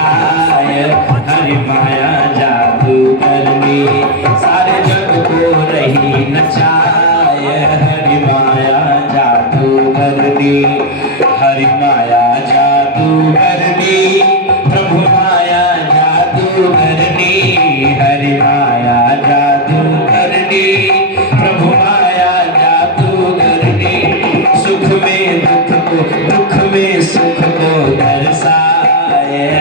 नचाए, हरि माया जादू करनी सारे जग को रही नचाए, हरि माया जादू करनी, हरि माया जादू करनी, प्रभु माया जादू करनी, हरि माया जादू करनी, प्रभु माया जादू करनी, सुख में दुख को, दुख में सुख को दर्शाए,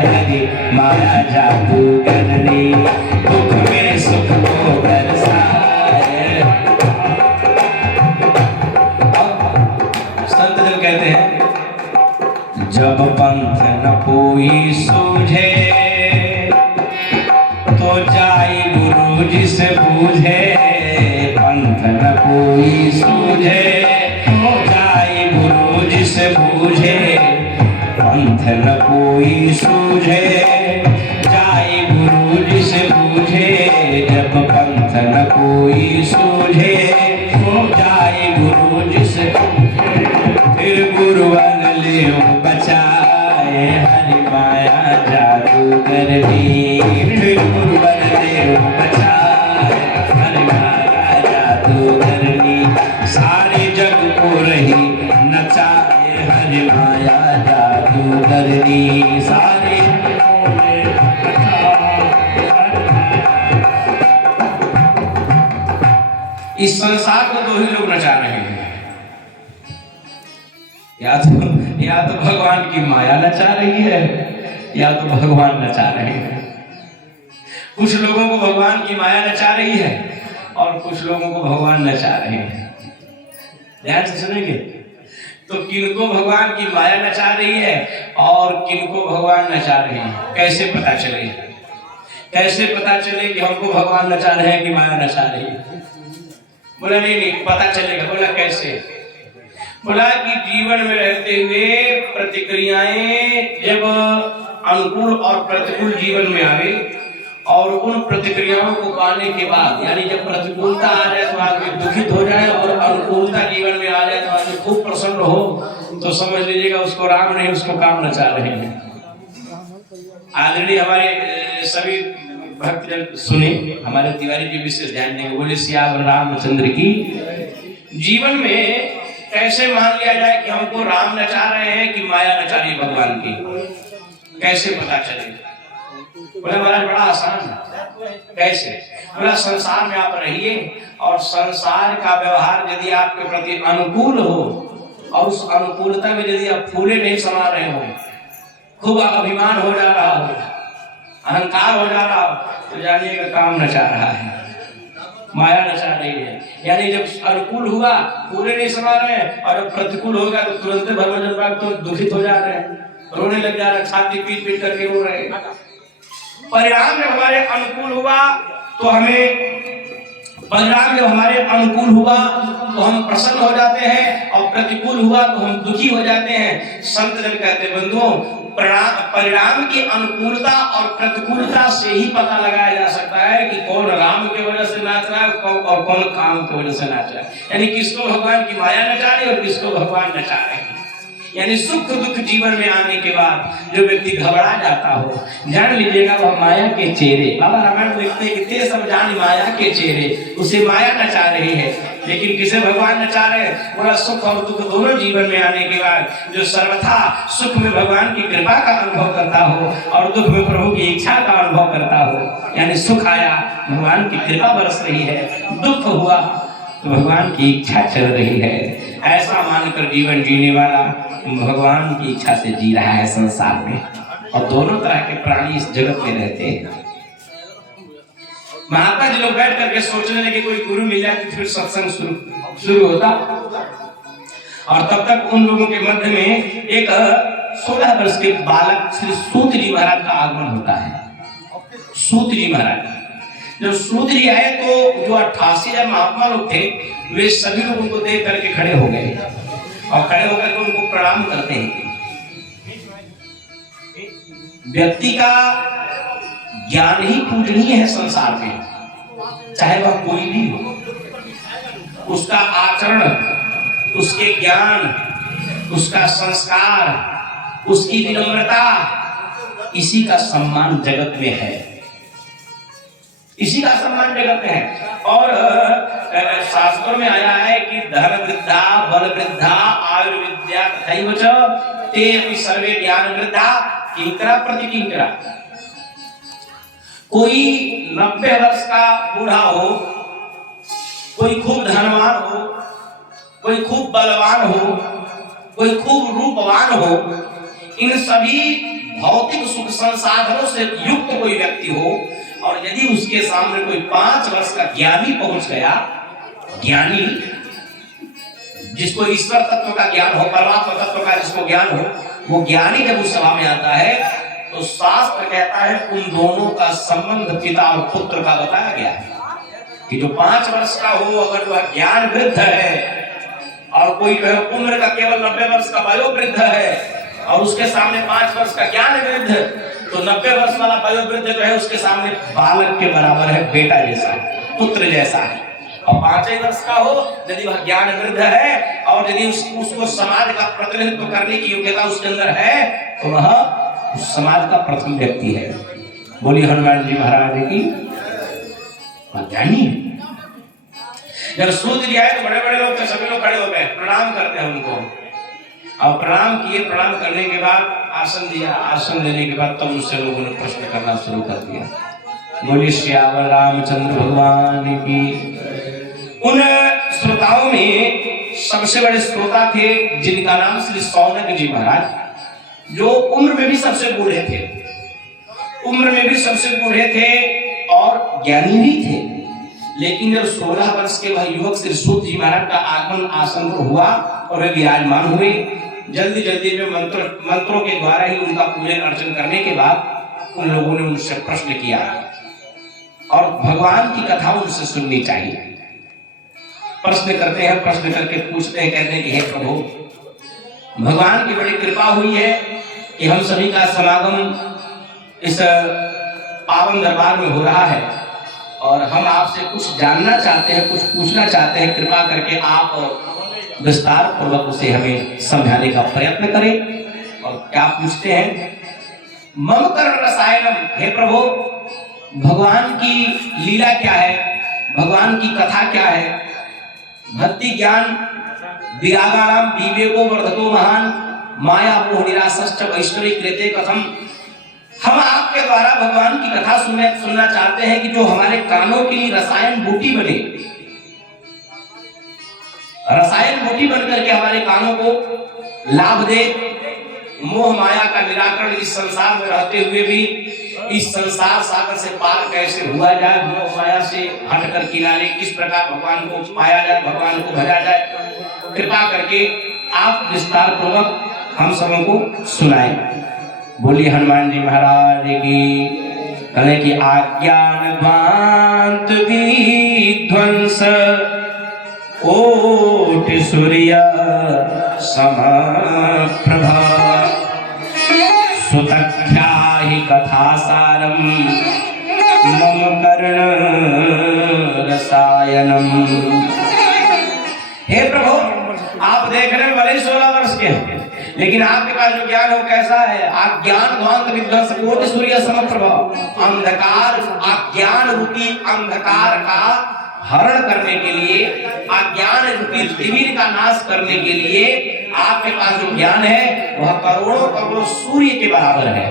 हरि माया जादू करनी, दुख में सुख को दर्शाए। संत जन कहते हैं जब पंथ न कोई सूझे तो जाई गुरु जी से पूछे, पंथ न कोई सूझे तो जाई गुरु जी से पूछे, पंथ न कोई सूझे जाई गुरु जी से पूछे, जब पंथ न कोई सूझे तो जाई गुरु जी से पूछे, फिर गुरुवन ले बचाए, हरि माया जादू करनी, फिर गुरुवन ले बचाए, हरि माया जादू करनी सारे जग को रही नचाए, हरि माया जादू करनी सारे जग को रही नचाए। इस संसार को दो ही लोग नचा रहे हैं, या तो भगवान की माया नचा रही है, या तो भगवान नचा रहे हैं। कुछ लोगों को भगवान की माया नचा रही है और कुछ लोगों को भगवान नचा रहे हैं। ध्यान से सुनेंगे तो किनको भगवान की माया नचा रही है और किनको भगवान नचा रहे हैं, कैसे पता चले? कैसे पता चले कि हमको भगवान नचा रहे हैं कि माया नचा रही है? बोला नहीं पता चलेगा। बोला कैसे? बोला कि जीवन में रहते हुए प्रतिक्रियाएं जब अनुकूल और प्रतिकूल जीवन में आवे और उन प्रतिक्रियाओं को पाने के बाद, यानी जब प्रतिकूलता आ जाए तो आदमी दुखित हो जाए और अनुकूलता जीवन में आ जाए तो आदमी खूब प्रसन्न हो, तो समझ लीजिएगा उसको राम नहीं उसको काम नचा रहे हैं। आदरणीय हमारे सभी भक्तजन सुने, हमारे तिवारी जी विशेष ध्यान देंगे। बोले सियावर रामचंद्र की। जीवन में कैसे मान लिया जाए कि हमको राम नचा रहे हैं कि माया नचा रही भगवान की, कैसे पता चलेगा? बोले महाराज बड़ा आसान है। कैसे? बोला संसार में आप रहिए और संसार का व्यवहार यदि आपके प्रति अनुकूल हो और उस अनुकूलता में यदि आप फूले नहीं समा रहे हो, खूब अभिमान हो जा रहा हो, अहंकार हो जा रहा हो, तो जानिएगा काम नचा रहा है, माया नचा रही है। यानी जब अनुकूल हुआ पूरे नहीं समा रहे हैं और जब प्रतिकूल होगा तो तुरंत भगवान तो दुखित हो जा रहे हैं, रोने लग जा रहे हैं, छाती पीट पीट करके रो रहे हैं। परिणाम जब हमारे अनुकूल हुआ तो हम प्रसन्न हो जाते हैं और प्रतिकूल हुआ तो हम दुखी हो जाते हैं। संत जन कहते बंधुओं, परिणाम की अनुकूलता और प्रतिकूलता से ही पता लगाया जा सकता है कि कौन राम की वजह से नाच रहा है और कौन काम की वजह से नाच रहा है। यानी किसको भगवान की माया नचा रही है और किसको भगवान नचा रहे हैं। यानी सुख दुख जीवन में आने के बाद जो व्यक्ति घबरा जाता हो, जान लीजिएगा वह माया के चेहरे, बाबा रामायण लिखते हैं कि ते सब जान माया के चेहरे, उसे माया नचा रही है। लेकिन किसे भगवान नचा रहे हैं? बोला सुख और दुख दोनों जीवन में आने के बाद जो सर्वथा सुख में भगवान की कृपा का अनुभव करता हो और दुख में प्रभु की इच्छा का अनुभव करता हो। यानी सुख आया भगवान की कृपा बरस रही है, दुख हुआ तो भगवान की इच्छा चल रही है। ऐसा मानकर जीवन जीने वाला भगवान की इच्छा से जी रहा है संसार में। और दोनों तरह के प्राणी इस जगत में रहते हैं। महात्मा जी लोग बैठ करके सोचने लगे कोई गुरु मिल जाए तो फिर सत्संग शुरू होता। और तब तक उन लोगों के मध्य में एक 16 वर्ष के बालक श्री सूत जी महाराज का आगमन होता है। सूत जी महाराज, जब सूत जी आए तो जो 88 महात्मा लोग थे वे सभी लोग उनको देख करके खड़े हो गए और खड़े होकर उनको प्रणाम करते हैं। व्यक्ति का ज्ञान ही पूजनीय है संसार में, चाहे वह कोई भी हो। उसका आचरण, उसके ज्ञान, उसका संस्कार, उसकी विनम्रता, इसी का सम्मान जगत में है, इसी का सम्मान जगत में है। और शास्त्रों में आया है कि धन वृद्धा, बल वृद्धा, आयुर्विद्या तथैव च ते अपि सर्वे ज्ञान वृद्धा किंकरा प्रति किंकरा। कोई 90 वर्ष का बूढ़ा हो, कोई खूब धनवान हो, कोई खूब बलवान हो, कोई खूब रूपवान हो, इन सभी भौतिक सुख संसाधनों से युक्त कोई व्यक्ति हो और यदि उसके सामने कोई 5 वर्ष का ज्ञानी पहुंच गया, ज्ञानी जिसको ईश्वर तत्व का ज्ञान हो, परमात्मा तत्व का जिसको ज्ञान हो, वो ज्ञानी जब उस सभा में आता है तो शास्त्र कहता है उन दोनों का संबंध पिता और पुत्र का बताया गया है कि जो 5 वर्ष का हो अगर वह ज्ञान वृद्ध है और कोई जो है उम्र का केवल 90 वर्ष का वयोवृद्ध है और उसके सामने 5 वर्ष का ज्ञान वृद्ध, तो 90 वर्ष वाला वयोवृद्ध जो है उसके सामने बालक के बराबर है, बेटा जैसा, पुत्र जैसा है। और 5 वर्ष का हो यदि वह ज्ञान वृद्ध है और यदि उसको समाज का प्रतिनिधित्व करने की योग्यता उसके अंदर है तो वह उस समाज का प्रथम व्यक्ति है। बोली हनुमान जी महाराज की ज्ञानी। जब सूर्य जी आए तो बड़े बड़े लोग थे, सभी लोग खड़े हो गए, प्रणाम करते हैं उनको। और प्रणाम किए, प्रणाम करने के बाद आसन दिया, आसन देने के बाद तब उससे लोगों ने प्रश्न करना शुरू कर दिया। बोली श्यावर रामचंद्र भगवान की। उन श्रोताओं में सबसे बड़े श्रोता थे जिनका नाम श्री सौनक जी महाराज, जो उम्र में भी सबसे बूढ़े थे, उम्र में भी सबसे बूढ़े थे और ज्ञानी भी थे। लेकिन जब 16 वर्ष के वह युवक श्री सूत जी महाराज का आगमन आसन पर हुआ और वे विराजमान हुए, जल्दी जल्दी में मंत्रों के द्वारा ही उनका पूजन अर्चन करने के बाद उन लोगों ने उनसे प्रश्न किया और भगवान की कथा उनसे सुननी चाहिए। प्रश्न करते हैं, प्रश्न करके पूछते हैं, कहते हैं कि हे प्रभु, भगवान की बड़ी कृपा हुई है कि हम सभी का समागम इस पावन दरबार में हो रहा है और हम आपसे कुछ जानना चाहते हैं, कुछ पूछना चाहते हैं। कृपा करके आप विस्तार पूर्वक उसे हमें समझाने का प्रयत्न करें। और क्या पूछते हैं? मम कर्ण रसायनम, हे प्रभु भगवान की लीला क्या है, भगवान की कथा क्या है? भक्ति ज्ञान विरागाणाम विवेको वर्धतो महान माया मोह निरासश्च वैष्णवी कृते कथम। हम आपके द्वारा भगवान की कथा सुनना चाहते हैं कि जो हमारे कानों के लिए रसायन बूटी बने, रसायन बूटी बनकर के हमारे कानों को लाभ दे, मोह माया का निराकरण इस संसार में रहते हुए भी इस संसार सागर से पार कैसे हुआ जाए, मोह माया से हटकर किनारे किस प्रकार भगवान को पाया जाए, भगवान को भजा जाए। कृपा करके आप विस्तार पूर्वक हम सबों को सुनाएं। बोली हनुमान जी महाराज की। कहे कि आज्ञानवांत विध्वंस कोटि सूर्य समप्रभा सुतख्या ही कथा सारम मम कर्ण रसायनम। हे प्रभु, आप देखने में भले 16 वर्ष के हैं, लेकिन आपके पास जो ज्ञान हो कैसा है? अज्ञान विध्वंस कोटि सूर्य समप्रभा। अंधकार, अज्ञान रूपी अंधकार का हरण करने के लिए, अज्ञान रूपी तिमिर का नाश करने के लिए आपके पास जो ज्ञान है वह करोड़ों करोड़ों सूर्य के बराबर है।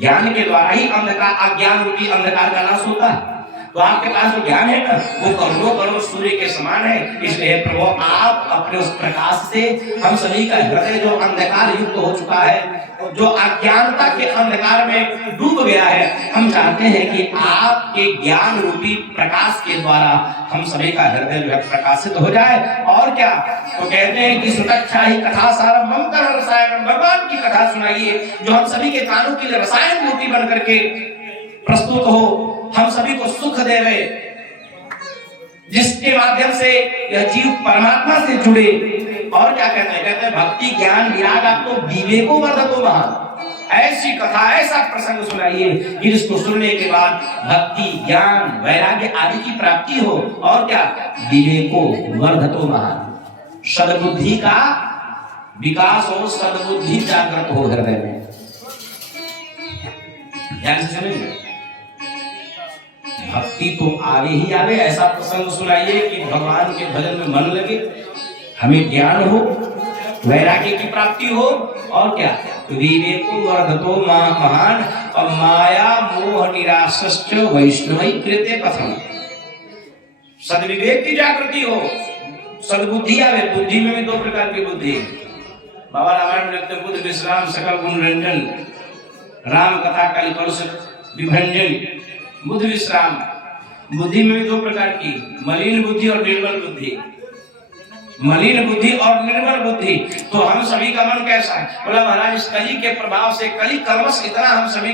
ज्ञान के द्वारा ही अंधकार, अज्ञान रूपी अंधकार का नाश होता है। तो आपके पास जो ज्ञान है ना वो करोड़ों करोड़ सूर्य के समान है। इसलिए प्रभु आप अपने उस प्रकाश से हम सभी का हृदय जो अंधकार युक्त हो चुका है, जो अज्ञानता के अंधकार में डूब गया है, हम चाहते हैं कि आपके ज्ञान रूपी प्रकाश के द्वारा हम सभी का हृदय जो है प्रकाशित हो जाए। और क्या तो कहते हैं कि सुतक्षा ही कथा सारम मम कर्ण रसायनम। भगवान की कथा सुनाइए जो हम सभी के कानों के लिए रसायन मूर्ति बन करके प्रस्तुत हो, हम सभी को सुख देवे, जिसके माध्यम से यह जीव परमात्मा से जुड़े। और क्या कहते हैं? कहते हैं भक्ति ज्ञान विराग आपको विवेको वर्धतो महान। ऐसी कथा, ऐसा प्रसंग सुनाइए कि जिसको सुनने के बाद भक्ति ज्ञान वैराग्य आदि की प्राप्ति हो। और क्या? विवेको वर्धतो महान, सद्बुद्धि का विकास हो, सद्बुद्धि जागृत हो हृदय में। ध्यान से समझिए, भक्ति तो आवे ही आवे। ऐसा प्रसंग सुनाइए कि भगवान के भजन में मन लगे, हमें ज्ञान हो, वैराग्य की प्राप्ति हो, और क्या, विवेको वर्धतो महान, और माया मोह निरासश्च वैष्णवै कृते पथम। सद्विवेक की जागृति हो, सद्बुद्धि आवे। बुद्धि में भी दो प्रकार की बुद्धि है। बाबा रामायण लिखते, बुद्ध विश्राम सकल गुण रंजन, राम कथा कल कलुष विभंजन। बुद्ध विश्राम, बुद्धि में भी दो प्रकार की, मलिन बुद्धि और निर्मल बुद्धि। मलिन बुद्धि और निर्मल बुद्धि। तो हम सभी का मन कैसा है? बोला महाराज, इस कली के प्रभाव से, कली कलमश इतना हम सभी